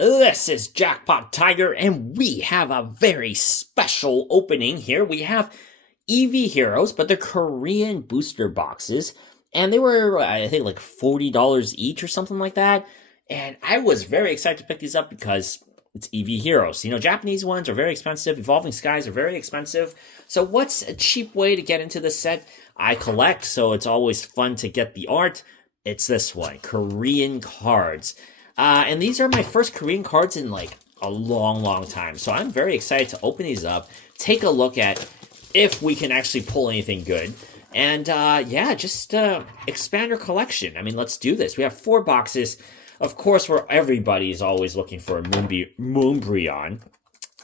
This is Jackpot Tiger, and we have a very special opening here. We have Eevee heroes, but they're Korean booster boxes, and they were, I think, like $40 each or something like that. And I was very excited to pick these up because it's Eevee heroes. You know, Japanese ones are very expensive, Evolving Skies are very expensive. So, what's a cheap way to get into this set? I collect, so it's always fun to get the art. It's this one, Korean cards. And these are my first Korean cards in like a long time. So I'm very excited to open these up, take a look at if we can actually pull anything good. And yeah, just expand our collection. I mean, let's do this. We have 4 boxes. Of course, where everybody is always looking for a Moonbreon.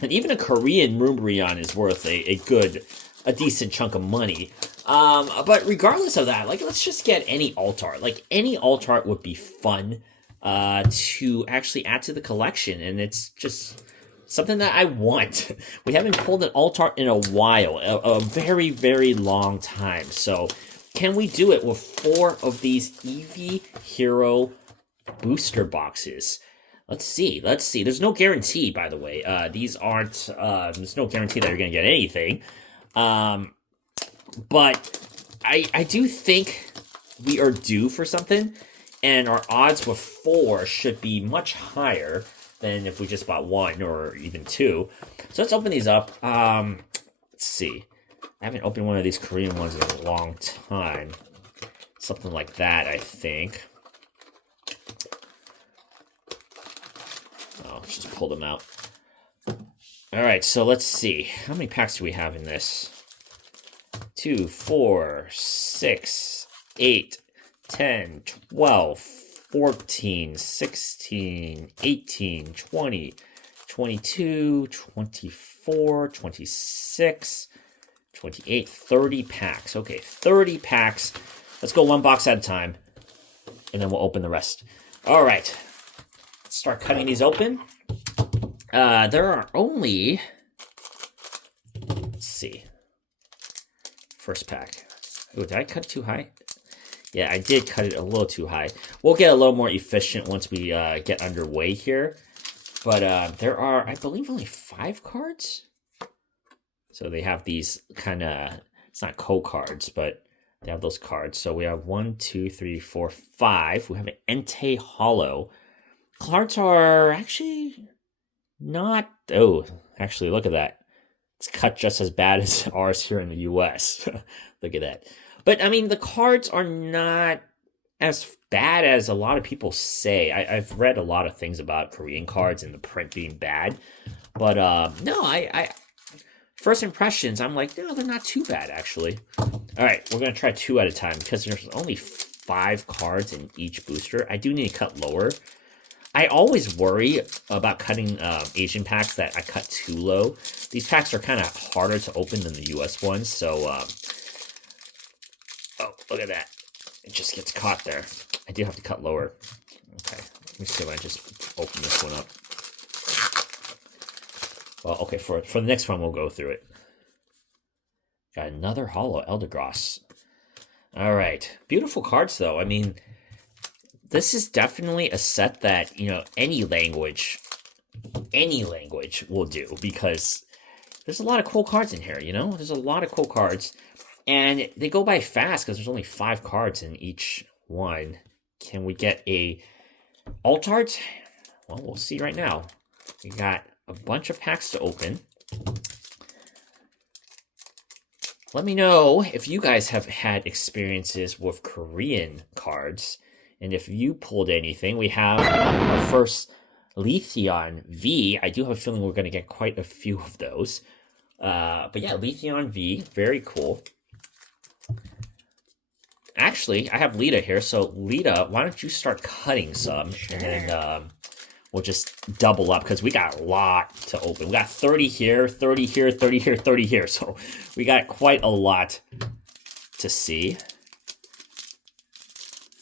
And even a Korean Moonbreon is worth a decent chunk of money. But regardless of that, like, let's just get any alt art. Like, any alt art would be fun to actually add to the collection, and it's just something that I want. We haven't pulled an alt art in a while, a very long time. So can we do it with 4 of these Eevee hero booster boxes? Let's see. There's no guarantee, by the way. These aren't, there's no guarantee that you're going to get anything. But I do think we are due for something. And our odds with 4 should be much higher than if we just bought 1 or even 2. So let's open these up. Let's see. I haven't opened one of these Korean ones in a long time. Something like that, I think. Oh, let's just pull them out. Alright, so let's see. How many packs do we have in this? 2, 4, 6, 8... 10, 12, 14, 16, 18, 20, 22, 24, 26, 28, 30 packs. Okay, 30 packs. Let's go 1 box at a time, and then we'll open the rest. All right, let's start cutting these open. There are only, let's see, first pack. Oh, did I cut too high? Yeah, I did cut it a little too high. We'll get a little more efficient once we get underway here. But there are, I believe, only 5 cards. So they have these kind of, it's not co-cards, but they have those cards. So we have 1, 2, 3, 4, 5. We have an Entei Hollow. Cards are actually not, oh, actually, look at that. It's cut just as bad as ours here in the US. Look at that. But, I mean, the cards are not as bad as a lot of people say. I've read a lot of things about Korean cards and the print being bad. But, no, I first impressions, I'm like, no, they're not too bad, actually. All right, we're going to try 2 at a time because there's only 5 cards in each booster. I do need to cut lower. I always worry about cutting Asian packs that I cut too low. These packs are kind of harder to open than the US ones, so... Oh, look at that. It just gets caught there. I do have to cut lower. Okay, let me see if I just open this one up. Well, okay, for the next one, we'll go through it. Got another Hollow Eldegoss. All right. Beautiful cards, though. I mean, this is definitely a set that, you know, any language will do, because there's a lot of cool cards in here, you know? There's a lot of cool cards. And they go by fast because there's only 5 cards in each one. Can we get a alt art? Well, we'll see right now. We got a bunch of packs to open. Let me know if you guys have had experiences with Korean cards. And if you pulled anything, we have our first Leafeon V. I do have a feeling we're going to get quite a few of those. But yeah, Leafeon V, very cool. Actually, I have Lita here, so Lita, why don't you start cutting some, and then we'll just double up, because we got a lot to open. We got 30 here, 30 here, 30 here, 30 here, so we got quite a lot to see.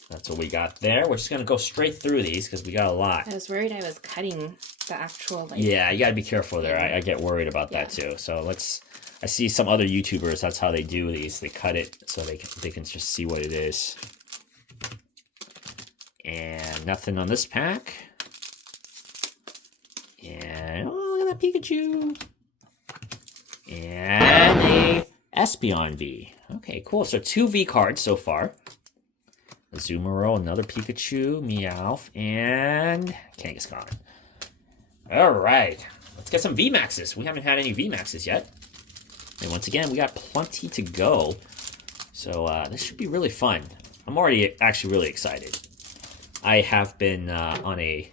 That's what we got there. We're just going to go straight through these, because we got a lot. I was worried I was cutting the actual, like... Yeah, you got to be careful there. I get worried about that, too. So let's... I see some other YouTubers, that's how they do these. They cut it so they can just see what it is. And nothing on this pack. Pikachu. And a Espeon V. Okay, cool. So 2 V cards so far. Azumarill, another Pikachu, Meowth, and Kangaskhan. All right. Let's get some VMAXs. We haven't had any VMAXs yet. And once again, we got plenty to go. So this should be really fun. I'm already actually really excited. I have been on a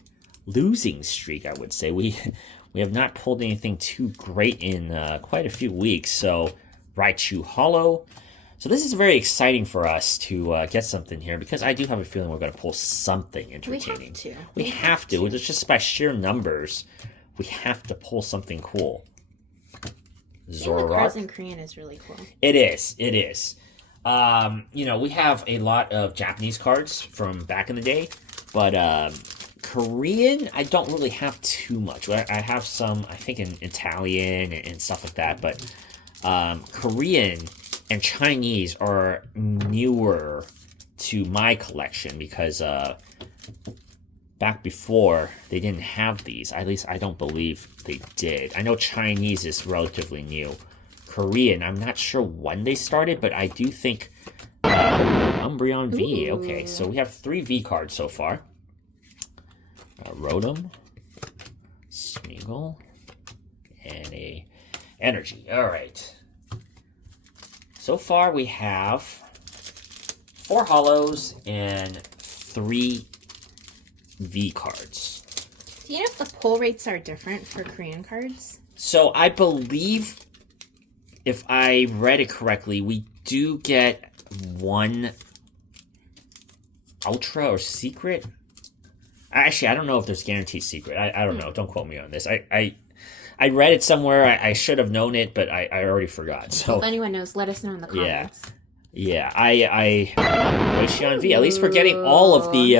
losing streak, I would say. We have not pulled anything too great in quite a few weeks. So Raichu Hollow. So this is very exciting for us to get something here because I do have a feeling we're going to pull something entertaining. We have to. It's just by sheer numbers. We have to pull something cool. Zoroark. The cards in Korean is really cool. It is. It is. You know, we have a lot of Japanese cards from back in the day, but Korean, I don't really have too much. I have some, I think, in Italian and stuff like that, but Korean and Chinese are newer to my collection because back before they didn't have these. At least I don't believe they did. I know Chinese is relatively new. Korean, I'm not sure when they started, but I do think Umbreon V. Ooh. Okay, so we have 3 V cards so far. Rotom, Smeagol, and a Energy. All right. So far we have 4 Hollows and 3 V cards. Do you know if the pull rates are different for Korean cards? So I believe, if I read it correctly, we do get 1 Ultra or Secret. Actually, I don't know if there's guaranteed Secret. I don't know. Don't quote me on this. I read it somewhere. I should have known it, but I already forgot. So if anyone knows, let us know in the comments. Yeah. Ocean V. At least we're getting all of the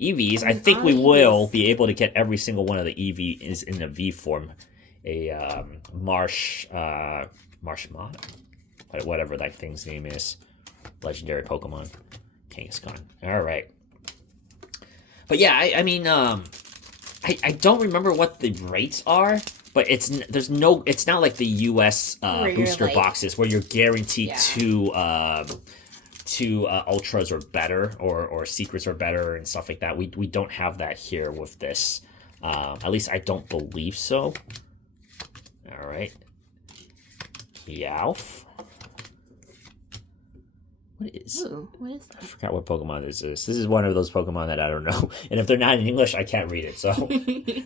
EVs. I think we will be able to get every single one of the EVs in the V form. A Marshmata, whatever that thing's name is. Legendary Pokemon. Kangaskhan. All right. But yeah, I mean, I don't remember what the rates are, but it's not like the U.S. booster boxes where you're guaranteed 2 ultras or better or secrets or better and stuff like that. We don't have that here with this. At least I don't believe so. All right. Meowth. What is that? I forgot what Pokemon this is. This is one of those Pokemon that I don't know. And if they're not in English, I can't read it. So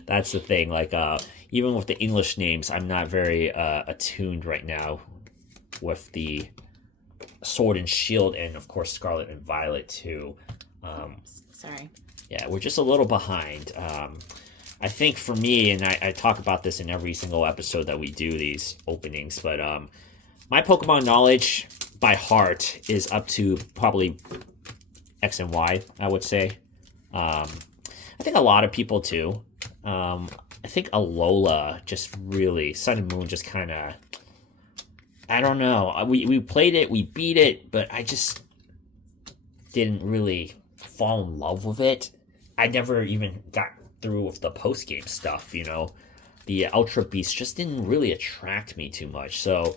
that's the thing. Like, even with the English names, I'm not very attuned right now with the Sword and Shield and, of course, Scarlet and Violet, too. Sorry. Yeah, we're just a little behind. I think for me, and I talk about this in every single episode that we do these openings, but my Pokemon knowledge by heart is up to probably X and Y, I would say. I think a lot of people too. I think Alola just really, Sun and Moon just kind of, I don't know. We played it, we beat it, but I just didn't really fall in love with it. I never even got through with the post-game stuff, you know. The Ultra Beast just didn't really attract me too much, so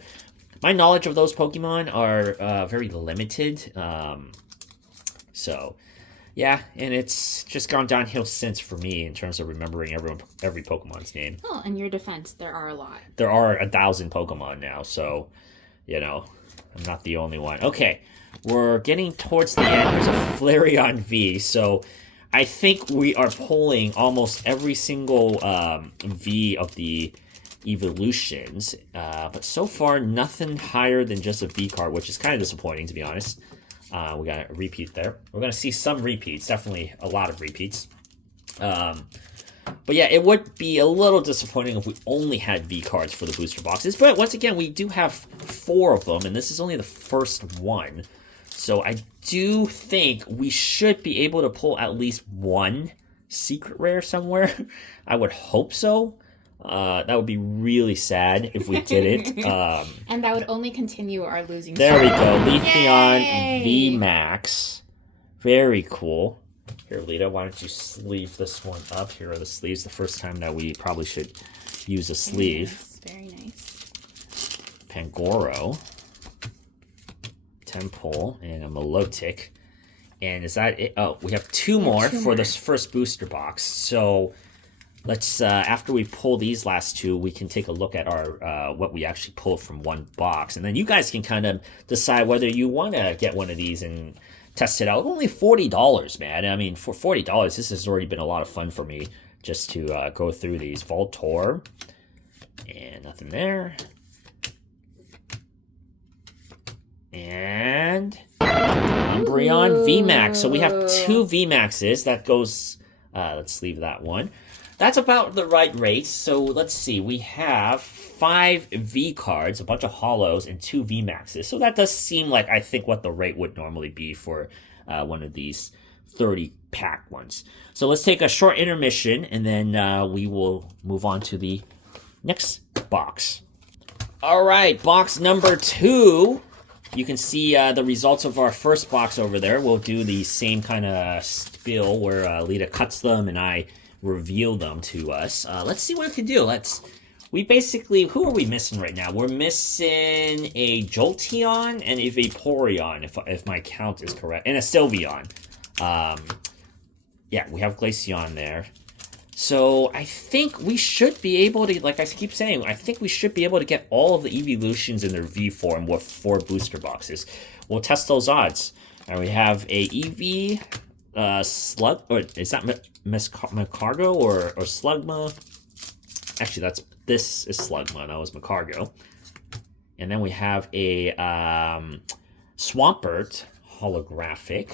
my knowledge of those Pokemon are very limited. So, yeah, and it's just gone downhill since for me in terms of remembering every Pokemon's name. Oh, in your defense, there are a lot. There are 1,000 Pokemon now, so, you know, I'm not the only one. Okay, we're getting towards the end. There's a Flareon V, so I think we are pulling almost every single V of the evolutions, but so far nothing higher than just a V card, which is kind of disappointing, to be honest. We got a repeat there. We're going to see some repeats, definitely a lot of repeats. But yeah, it would be a little disappointing if we only had V cards for the booster boxes, but once again, we do have 4 of them, and this is only the first one. So I do think we should be able to pull at least 1 secret rare somewhere. I would hope so. That would be really sad if we didn't. And that would only continue our losing there streak. We go. Leafeon VMAX. Very cool. Here, Lita, why don't you sleeve this one up? Here are the sleeves. The first time that we probably should use a sleeve. Nice. Very nice. Pangoro, Temple, and a Milotic. And is that it? Oh, we have two more for this first booster box. So let's, after we pull these last two, we can take a look at our what we actually pulled from one box. And then you guys can kind of decide whether you want to get one of these and test it out. Only $40, man. I mean, for $40, this has already been a lot of fun for me just to go through these. Voltorb, and nothing there. And Umbreon VMAX. So we have two VMAXs. That goes, let's leave that one. That's about the right rate. So let's see. We have 5 V cards, a bunch of holos, and 2 VMAXs. So that does seem like, I think, what the rate would normally be for one of these 30-pack ones. So let's take a short intermission, and then we will move on to the next box. All right, box number 2. You can see the results of our first box over there. We'll do the same kind of spiel where Lita cuts them and I reveal them to us. Let's see what we can do. We basically, who are we missing right now? We're missing a Jolteon and a Vaporeon, if my count is correct, and a Sylveon. Yeah, we have Glaceon there. So I think we should be able to, like I keep saying, I think we should be able to get all of the evolutions in their V form with 4 booster boxes. We'll test those odds. And we have a Eevee, Slug, or is that Macargo or Slugma? Actually, this is Slugma. That was Macargo. And then we have a Swampert holographic.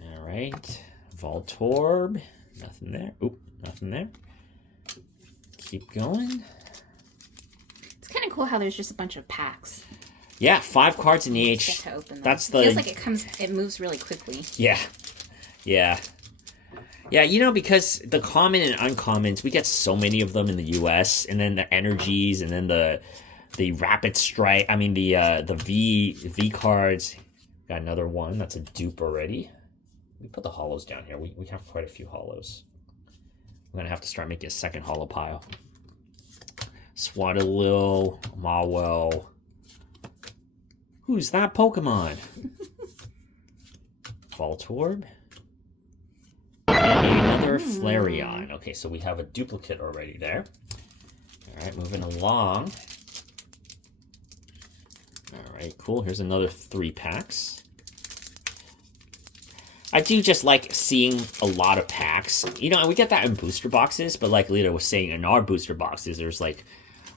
All right. Voltorb, nothing there. Oop, nothing there. Keep going. It's kind of cool how there's just a bunch of packs. Yeah, 5 cards in each. To open them. That's it feels like it moves really quickly. Yeah, yeah, yeah. You know, because the common and uncommons, we get so many of them in the U.S. And then the energies, and then the rapid strike. I mean the V cards. Got another one. That's a dupe already. We put the holos down here. We have quite a few holos. I'm going to have to start making a second holo pile. Swaddle, Mawel. Who's that Pokemon? Voltorb. And another Flareon. Okay, so we have a duplicate already there. All right, moving along. All right, cool. Here's another 3 packs. I do just like seeing a lot of packs. You know, we get that in booster boxes, but like Lita was saying, in our booster boxes, there's like,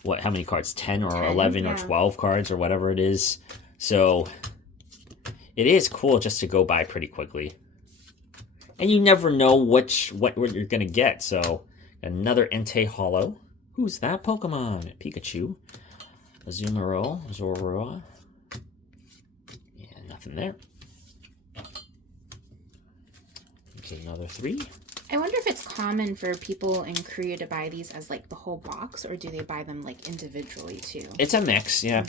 what, how many cards? 10 or 11 or 12 cards or whatever it is. So it is cool just to go by pretty quickly. And you never know what you're going to get. So another Entei Holo. Who's that Pokemon? Pikachu. Azumarill. Zorua. Yeah, nothing there. Okay, another 3. I wonder if it's common for people in Korea to buy these as like the whole box, or do they buy them like individually too? It's a mix, yeah.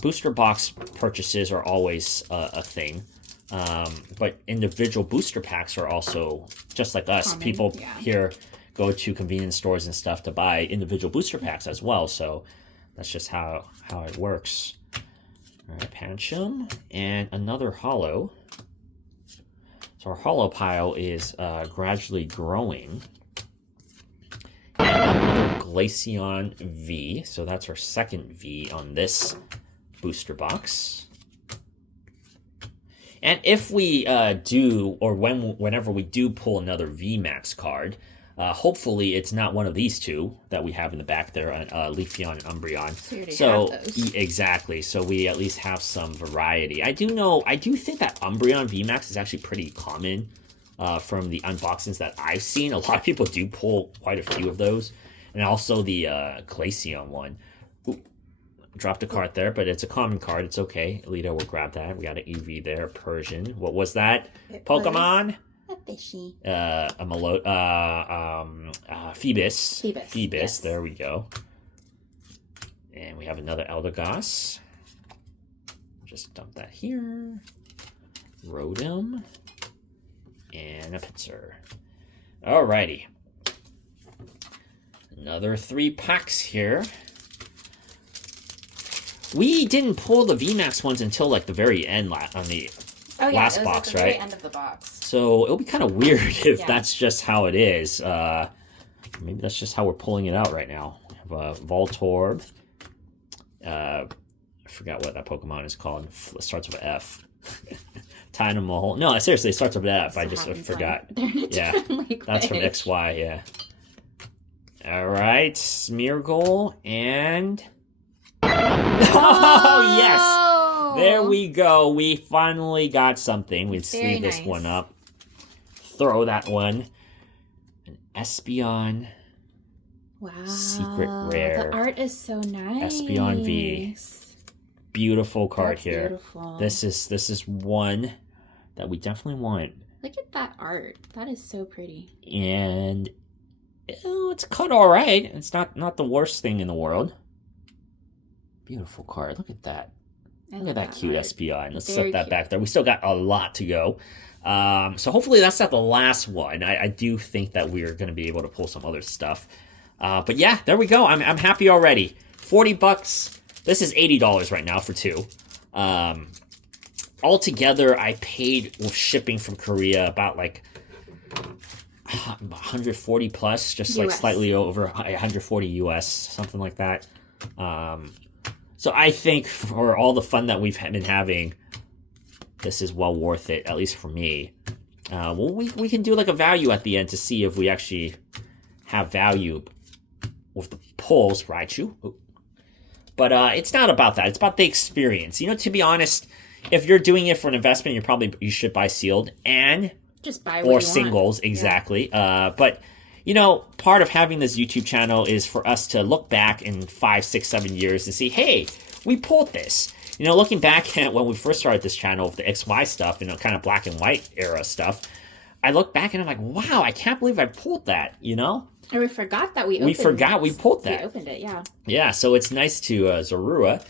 Booster box purchases are always a thing. But individual booster packs are also, just like us, common, people here go to convenience stores and stuff to buy individual booster packs as well. So that's just how it works. All right, Pancham. And another holo. So our holo pile is gradually growing. And another Glaceon V. So that's our second V on this booster box. And if we do, or whenever we do pull another VMAX card, hopefully it's not one of these two that we have in the back there, Leafeon and Umbreon. So have those. Exactly. So we at least have some variety. I do think that Umbreon VMAX is actually pretty common from the unboxings that I've seen. A lot of people do pull quite a few of those. And also the Glaceon one. Ooh, dropped a card there, but it's a common card. It's okay. Lita will grab that. We got an Eevee there, Persian. What was that? Pokemon? A fishy. Phoebus. Phoebus. Yes. There we go. And we have another Eldegoss. Just dump that here. Rotom. And a Pitzer. Alrighty. Another 3 packs here. We didn't pull the VMAX ones until like the very end on the last it was box, at the right? very end of the box. So it'll be kind of weird if that's just how it is. Maybe that's just how we're pulling it out right now. We have Voltorb. I forgot what that Pokemon is called. It starts with F. Tynamo. No, seriously, it starts with F. I just forgot. Yeah, that's from XY, yeah. All right, Smeargle and... Oh, yes! There we go. We finally got something. We sleeve this one up. Throw that one. An Espeon. Wow. Secret rare. The art is so nice. Espeon V. Beautiful card here. Beautiful. This is one that we definitely want. Look at that art. That is so pretty. And it's cut all right. It's not the worst thing in the world. Beautiful card. Look at that. Look at that cute Espeon. Let's set that back there. We still got a lot to go. So hopefully that's not the last one. I do think that we're going to be able to pull some other stuff. But yeah, there we go. I'm happy already. $40. This is $80 right now for 2. Altogether, I paid with shipping from Korea about like 140 plus, just like slightly over 140 US, something like that. So I think for all the fun that we've been having, this is well worth it, at least for me. Well, we can do like a value at the end to see if we actually have value with the pulls, Raichu. But it's not about that. It's about the experience. You know, to be honest, if you're doing it for an investment, you should buy sealed and just buy what you singles, want. exactly. Yeah. But you know, part of having this YouTube channel is for us to look back in 5, 6, 7 years and see, hey, we pulled this. You know, looking back at when we first started this channel with the XY stuff, you know, kind of black and white era stuff, I look back and I'm like, wow, I can't believe I pulled that, you know? And we forgot that we pulled that. We opened it, yeah. Yeah, so it's nice to Zoroark,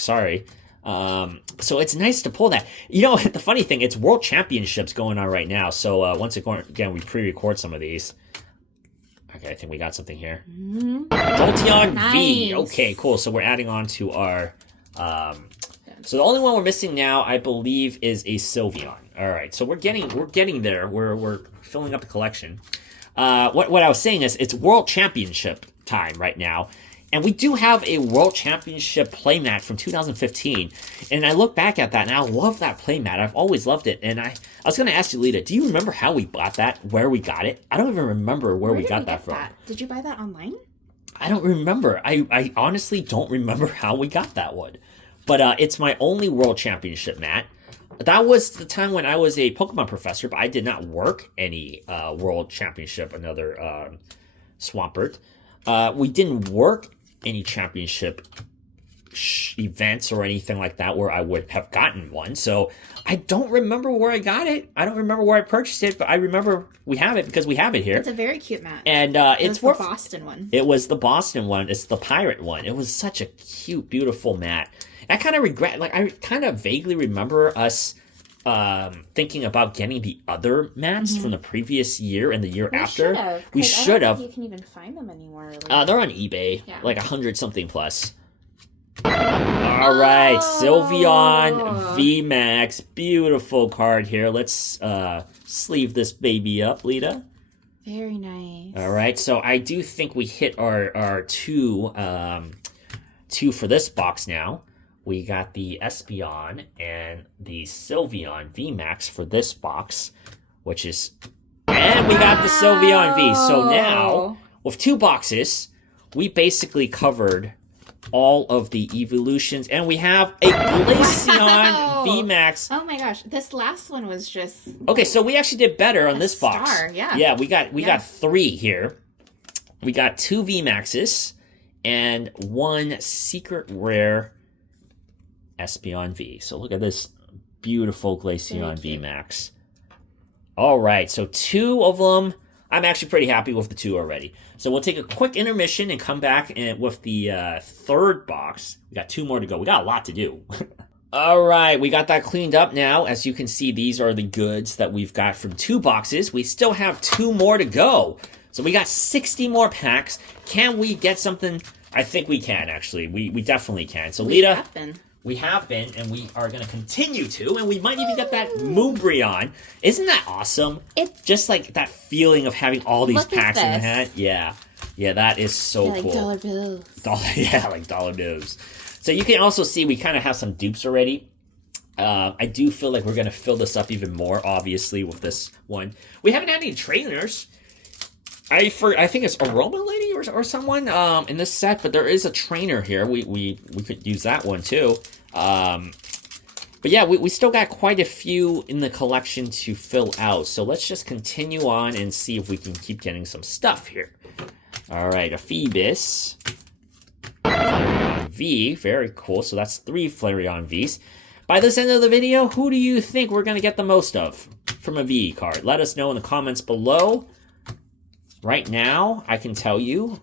sorry. So it's nice to pull that. You know, the funny thing, it's World Championships going on right now. So once again, we pre-record some of these. Okay, I think we got something here. Jolteon V. Okay, cool. So we're adding on to our... so the only one we're missing now, I believe, is a Sylveon. All right, so we're getting there. We're filling up the collection. What I was saying is it's World Championship time right now. And we do have a World Championship playmat from 2015. And I look back at that, and I love that playmat. I've always loved it. And I was going to ask you, Lita, do you remember how we bought that, where we got it? I don't even remember where we got that from. Did you buy that online? I don't remember. I honestly don't remember how we got that one. But it's my only World Championship mat. That was the time when I was a Pokemon professor, but I did not work any World Championship, another Swampert. We didn't work any championship events or anything like that where I would have gotten one. So I don't remember where I got it. I don't remember where I purchased it, but I remember we have it because we have it here. It's a very cute mat. And it's the Boston one. It was the Boston one. It's the pirate one. It was such a cute, beautiful mat. I kind of regret, like, I kind of vaguely remember us thinking about getting the other mats from the previous year and the year after. We should have. You can even find them anymore. They're on eBay, like 100 something plus. All right, Sylveon VMAX, beautiful card here. Let's sleeve this baby up, Lita. Very nice. All right, so I do think we hit our two for this box now. We got the Espeon and the Sylveon VMAX for this box, which is... And we got the Sylveon V. So now, with 2 boxes, we basically covered all of the evolutions, and we have a Glaceon VMAX. Oh my gosh, this last one was just... Okay, so we actually did better on this box. Yeah. Yeah, we got 3 here. We got 2 VMAXs and 1 secret rare Espeon V. So look at this beautiful Glaceon VMAX. All right, so 2 of them. I'm actually pretty happy with the 2 already. So we'll take a quick intermission and come back with the 3rd box. We got 2 more to go. We got a lot to do. All right, we got that cleaned up now. As you can see, these are the goods that we've got from 2 boxes. We still have 2 more to go. So we got 60 more packs. Can we get something? I think we can, actually. We definitely can. So, Lita, we have been, and we are going to continue to, and we might even get that Moonbreon. Isn't that awesome? It's just like that feeling of having all these packs in the hat. Yeah. Yeah, that is so cool. Like dollar bills. Yeah, like dollar bills. So you can also see we kind of have some dupes already. I do feel like we're going to fill this up even more, obviously, with this one. We haven't had any trainers. I think it's Aroma Lady or someone in this set, but there is a trainer here. We could use that one too. But yeah, we still got quite a few in the collection to fill out. So let's just continue on and see if we can keep getting some stuff here. All right, a Phoebus. Flareon V, very cool. So that's 3 Flareon Vs. By this end of the video, who do you think we're going to get the most of from a V card? Let us know in the comments below. Right now, I can tell you,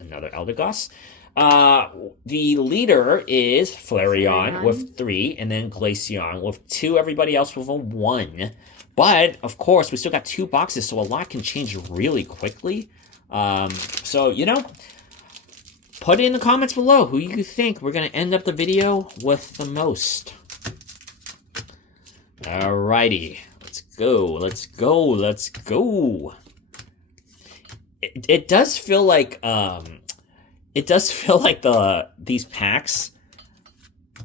another Eldegoss. The leader is Flareon with 3, and then Glaceon with 2. Everybody else with a 1. But, of course, we still got 2 boxes, so a lot can change really quickly. So, you know, put it in the comments below who you think we're going to end up the video with the most. Alrighty. Let's go. Let's go. Let's go. It does feel like these packs,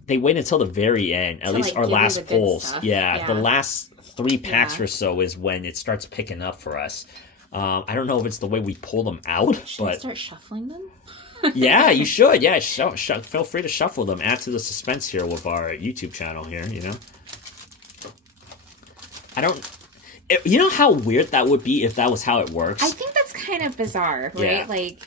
they wait until the very end. At least like our last pulls. Yeah, the last 3 packs or so is when it starts picking up for us. I don't know if it's the way we pull them out, should I start shuffling them? Yeah, you should. Yeah, feel free to shuffle them. Add to the suspense here with our YouTube channel here. You know, you know how weird that would be if that was how it works? I think that's kind of bizarre, right? Yeah. Like,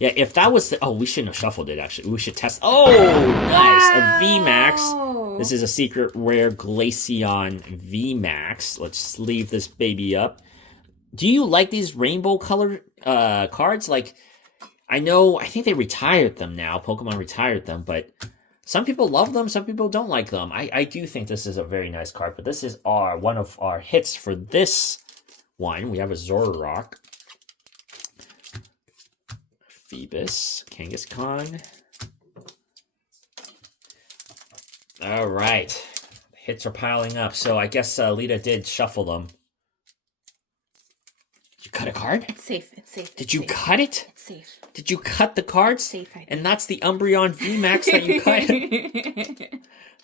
yeah, if that was... Oh, we shouldn't have shuffled it, actually. We should test... Oh, nice! A VMAX. This is a secret rare Glaceon VMAX. Let's leave this baby up. Do you like these rainbow color cards? Like, I think they retired them now. Pokemon retired them, but... Some people love them, some people don't like them. I do think this is a very nice card, but this is one of our hits for this one. We have a Zoroark, Phoebus, Kangaskhan. All right, hits are piling up. So I guess Lita did shuffle them. Did you cut a card? It's safe. It's safe. Did you cut it? It's safe. Did you cut the cards? It's safe, I think. And that's the Umbreon VMAX that you cut?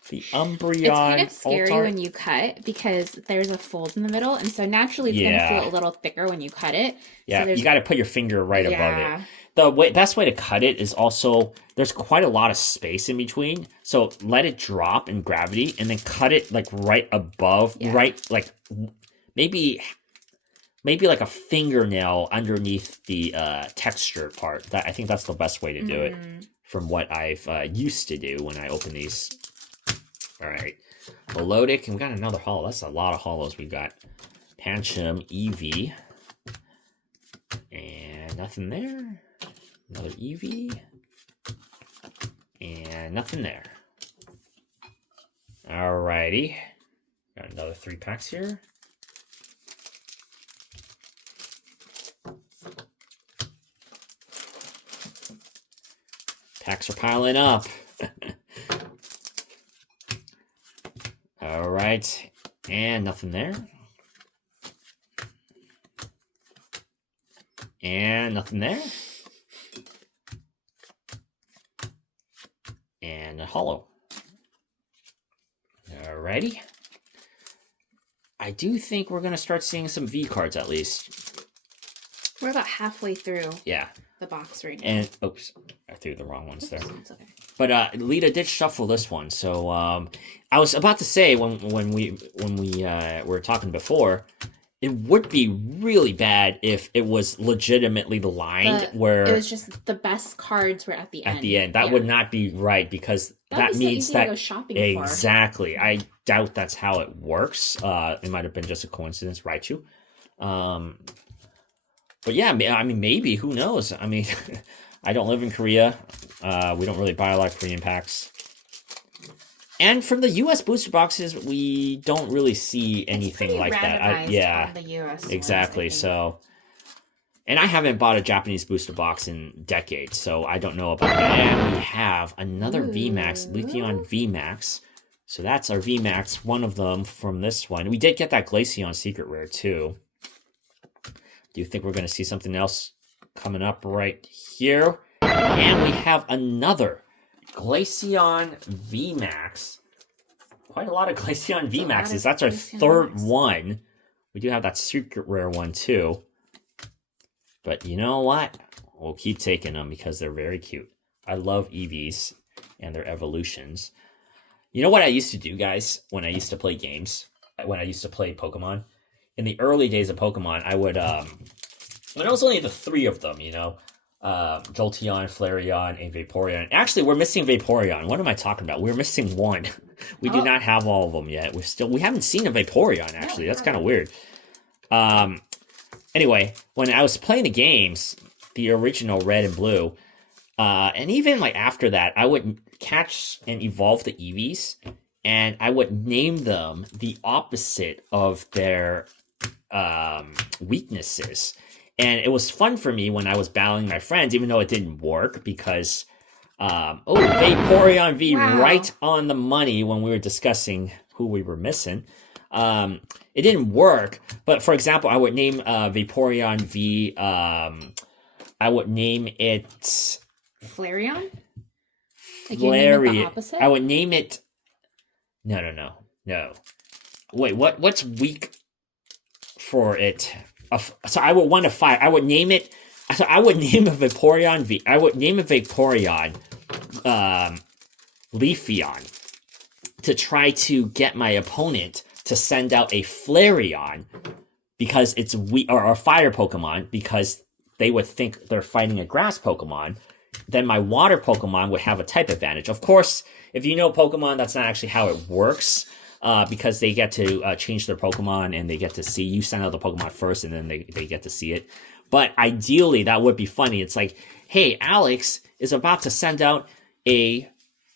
The Umbreon. It's kind of scary when you cut because there's a fold in the middle, and so naturally it's going to feel a little thicker when you cut it. Yeah, so you got to put your finger right above it. The best way to cut it is also, there's quite a lot of space in between, so let it drop in gravity, and then cut it like right above, like maybe like a fingernail underneath the texture part. I think that's the best way to do it from what I've used to do when I open these. All right. Melodic, and we got another holo. That's a lot of holos we've got. Pancham, Eevee. And nothing there. Another Eevee. And nothing there. Alrighty. Got another 3 packs here. Packs are piling up. All right, and nothing there. And nothing there. And a holo. Alrighty. I do think we're going to start seeing some V cards at least. We're about halfway through. Yeah. The box right now. And oops, I threw the wrong ones there. It's okay. But Lita did shuffle this one, so I was about to say when we were talking before, it would be really bad if it was legitimately lined where it was just the best cards were at the end. At the end, that would not be right because that means so easy to go shopping exactly. For. I doubt that's how it works. It might have been just a coincidence, Raichu. But yeah, I mean, maybe, who knows? I mean, I don't live in Korea. We don't really buy a lot of Korean packs. And from the U.S. booster boxes, we don't really see anything like that. On the US exactly. Ones, so, and I haven't bought a Japanese booster box in decades, so I don't know about that. And we have another VMAX, Leafeon VMAX. So that's our VMAX, one of them from this one. We did get that Glaceon Secret Rare, too. Do you think we're going to see something else coming up right here? And we have another Glaceon VMAX. Quite a lot of Glaceon VMAXs. That's our third one. We do have that Secret Rare one, too. But you know what? We'll keep taking them because they're very cute. I love Eevees and their evolutions. You know what I used to do, guys, when I used to play games? When I used to play Pokemon? In the early days of Pokemon, I would, when it was only the three of them, you know, Jolteon, Flareon, and Vaporeon. Actually, we're missing Vaporeon. What am I talking about? We're missing one. We do not have all of them yet. We haven't seen a Vaporeon, actually. That's kind of weird. Anyway, when I was playing the games, the original Red and Blue, and even like after that, I would catch and evolve the Eevees, and I would name them the opposite of their weaknesses. And it was fun for me when I was battling my friends, even though it didn't work because, Vaporeon V, right on the money when we were discussing who we were missing. It didn't work, but for example, I would name Vaporeon V, I would name it Flareon? Flareon. I would name it. No. Wait, what's weak for it? So I would want to fire. I would name it. So I would name a Vaporeon V. I would name a Vaporeon Leafeon to try to get my opponent to send out a Flareon because it's weak, or a fire Pokemon, because they would think they're fighting a grass Pokemon. Then my water Pokemon would have a type advantage. Of course, if you know Pokemon, that's not actually how it works, because they get to change their Pokemon and they get to see. You send out the Pokemon first and then they get to see it. But ideally, that would be funny. It's like, hey, Alex is about to send out a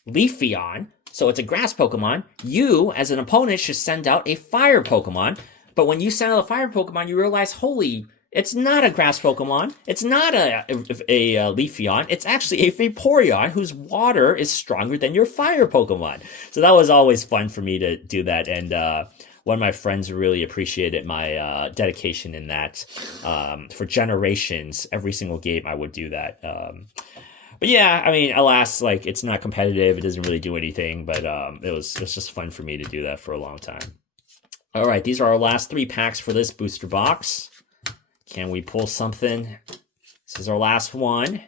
Leafeon, so it's a grass Pokemon. You, as an opponent, should send out a fire Pokemon. But when you send out a fire Pokemon, you realize, holy, it's not a grass Pokemon. It's not a Leafeon. It's actually a Vaporeon whose water is stronger than your fire Pokemon. So that was always fun for me to do that. And one of my friends really appreciated my dedication in that. For generations, every single game I would do that. But yeah, I mean, alas, like, it's not competitive. It doesn't really do anything. But it was just fun for me to do that for a long time. All right, these are our last 3 packs for this booster box. Can we pull something? This is our last one.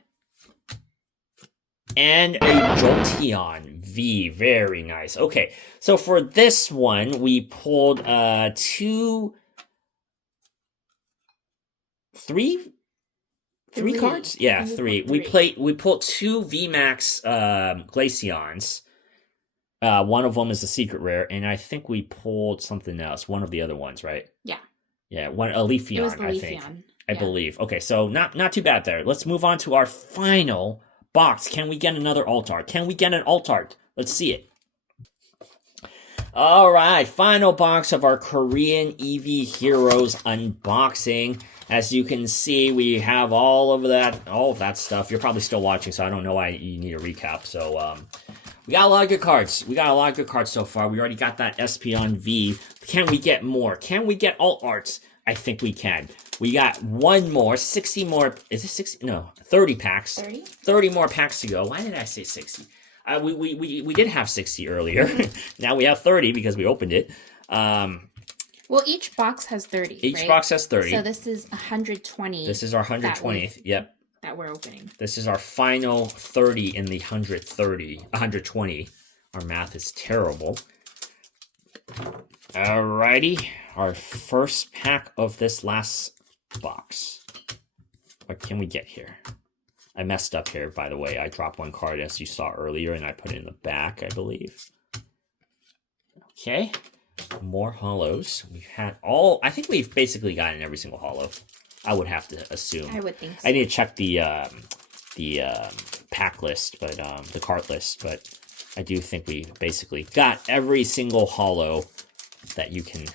And a Jolteon V. Very nice. Okay, so for this one, we pulled 3 cards? Yeah, 3. We pulled 2 VMAX Glaceons. One of them is a secret rare, and I think we pulled something else. One of the other ones, right? Yeah. Yeah, a Leafeon, I think. I believe. Okay, so not too bad there. Let's move on to our final box. Can we get another Altart? Can we get an Altart? Let's see it. All right, final box of our Korean Eevee Heroes unboxing. As you can see, we have all of that stuff. You're probably still watching, so I don't know why you need a recap. So, we got a lot of good cards. We got a lot of good cards so far. We already got that Espeon V. Can we get more? Can we get alt arts? I think we can. We got one more, 60 more. Is it 60? No, 30 packs. 30? 30 more packs to go. Why did I say 60? We did have 60 earlier. Now we have 30 because we opened it. Well, each box has 30. Each box has 30. So this is 120. This is our 120th. Yep. That we're opening. This is our final 30 in the 120. Our math is terrible. Alrighty, our first pack of this last box. What can we get here? I messed up here, by the way. I dropped one card, as you saw earlier, and I put it in the back, I believe. Okay, more hollows. We've had all... I think we've basically gotten every single hollow. I would have to assume. I would think so. I need to check the pack list, but the card list, but I do think we basically got every single holo that you can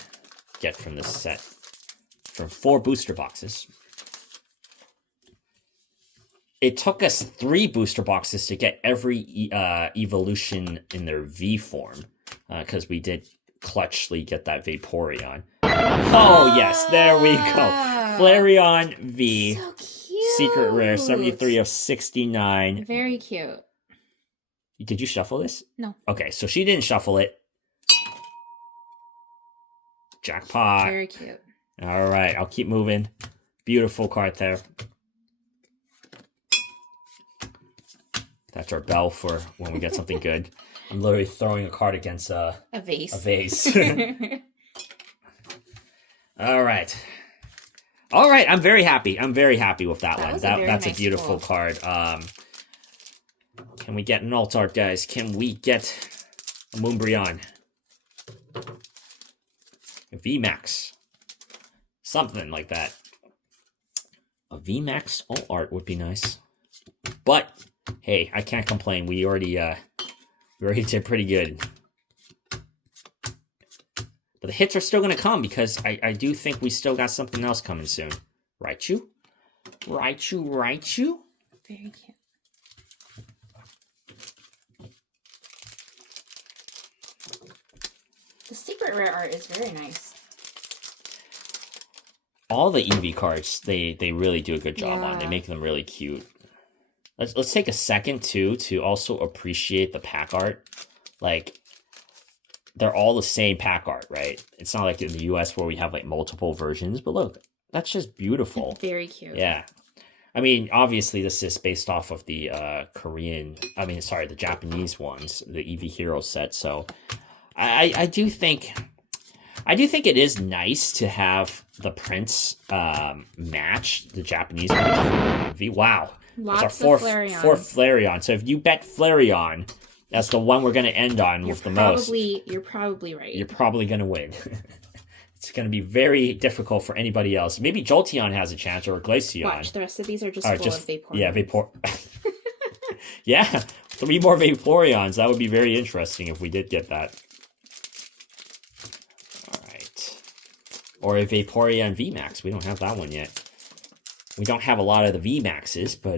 get from this set from 4 booster boxes. It took us 3 booster boxes to get every evolution in their V form, because we did clutchly get that Vaporeon. Oh, yes, there we go. Flareon V. So cute. Secret rare, 73 of 69. Very cute. Did you shuffle this? No. Okay, so she didn't shuffle it. Jackpot. Very cute. All right, I'll keep moving. Beautiful card there. That's our bell for when we get something good. I'm literally throwing a card against a vase. A vase. All right. All right, I'm very happy. I'm very happy with that one. That's a beautiful card. Can we get an alt art, guys? Can we get a Moonbreon? A VMAX. Something like that. A VMAX alt art would be nice. But hey, I can't complain. We already did pretty good. But the hits are still going to come because I do think we still got something else coming soon. Raichu? Raichu? Very cute. The secret rare art is very nice. All the Eevee cards, they really do a good job on. They make them really cute. Let's take a second, too, to also appreciate the pack art. Like, they're all the same pack art, right? It's not like in the US where we have, like, multiple versions. But look, that's just beautiful. Very cute. Yeah. I mean, obviously, this is based off of the the Japanese ones, the Eevee Hero set. So, I do think it is nice to have the prints match the Japanese ones. Wow. Lots that's our fourth Flareon. So if you bet Flareon, that's the one we're going to end on with the most. You're probably right. You're probably going to win. It's going to be very difficult for anybody else. Maybe Jolteon has a chance, or Glaceon. Watch, the rest of these are full of Vaporeons. Yeah, yeah, 3 more Vaporeons. That would be very interesting if we did get that. All right. Or a Vaporeon VMAX. We don't have that one yet. We don't have a lot of the VMAXs, but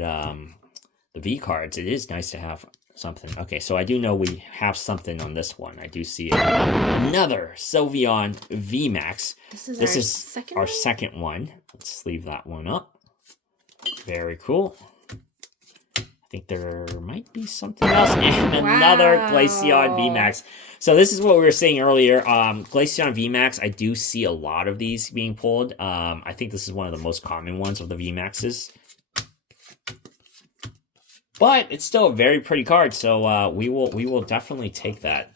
the V cards, it is nice to have something. Okay, so I do know we have something on this one. I do see it. Another Sylveon VMAX. This is our second one. Let's leave that one up. Very cool. I think there might be something else. And another Glaceon VMAX. So this is what we were saying earlier. Glaceon VMAX, I do see a lot of these being pulled. I think this is one of the most common ones of the VMAXs. But it's still a very pretty card, so we will definitely take that.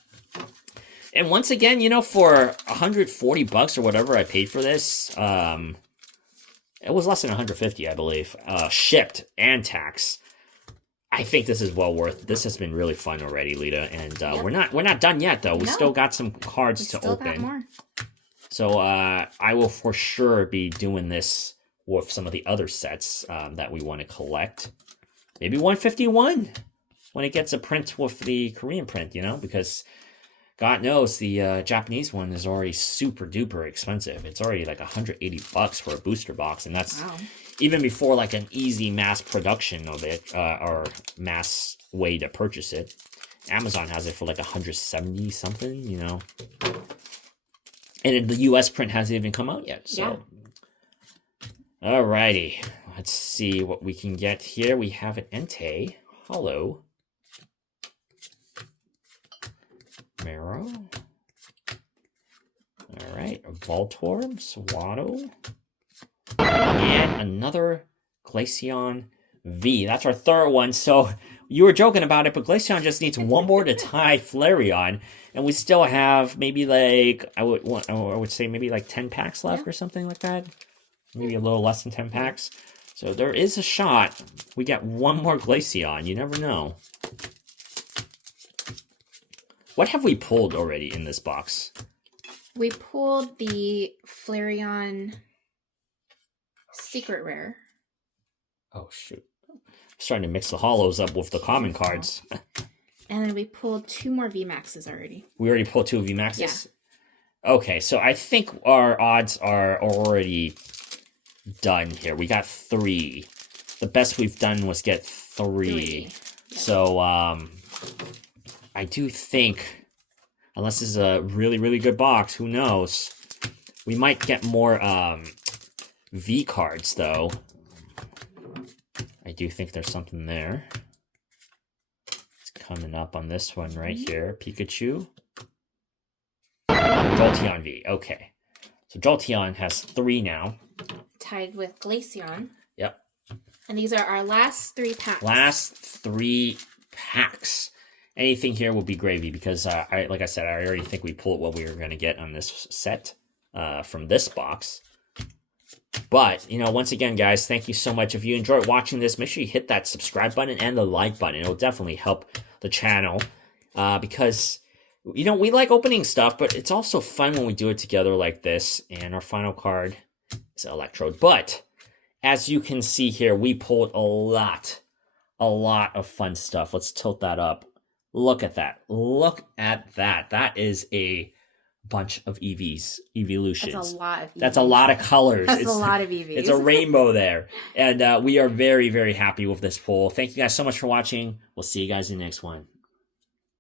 And once again, you know, for $140 or whatever I paid for this, it was less than 150, I believe, shipped and tax. I think this is well worth. This has been really fun already, Lita, and we're not done yet though. We still got some cards to open. Got more. So I will for sure be doing this with some of the other sets that we want to collect. Maybe 151 when it gets a print with the Korean print, you know, because God knows the Japanese one is already super duper expensive. It's already like $180 for a booster box, and that's even before like an easy mass production of it or mass way to purchase it. Amazon has it for like 170 something, you know. And the US print hasn't even come out yet, so. Yeah. Alrighty. Let's see what we can get here. We have an Entei, Hollow, Marrow. Alright, a Voltorb, Swattle, and another Glaceon V. That's our third one. So you were joking about it, but Glaceon just needs one more to tie Flareon, and we still have maybe like I would say maybe like 10 packs left or something like that. Maybe a little less than 10 packs. So there is a shot we get one more Glaceon. You never know. What have we pulled already in this box? We pulled the Flareon Secret Rare. Oh, shoot. I'm starting to mix the holos up with the common cards. And then we pulled 2 more VMAXs already. We already pulled 2 VMAXs? Yeah. Okay, so I think our odds are already done here. We got 3. The best we've done was get 3. Yeah. So, I do think, unless this is a really, really good box, who knows? We might get more, V cards, though. I do think there's something there. It's coming up on this one right here. Pikachu. Jolteon V. Okay. So Jolteon has 3 now. Tied with Glaceon. Yep. And these are our last 3 packs. Last 3 packs. Anything here will be gravy because, like I said, I already think we pulled what we were going to get on this set from this box. But, you know, once again, guys, thank you so much. If you enjoyed watching this, make sure you hit that subscribe button and the like button. It'll definitely help the channel because, you know, we like opening stuff, but it's also fun when we do it together like this. And our final card is Electrode. But as you can see here, we pulled a lot of fun stuff. Let's tilt that up. Look at that. Look at that. That is a bunch of Eevees, evolutions. That's a lot of Eevees. That's a lot of colors. That's a lot of Eevees. It's a rainbow there. And we are very, very happy with this pull. Thank you guys so much for watching. We'll see you guys in the next one.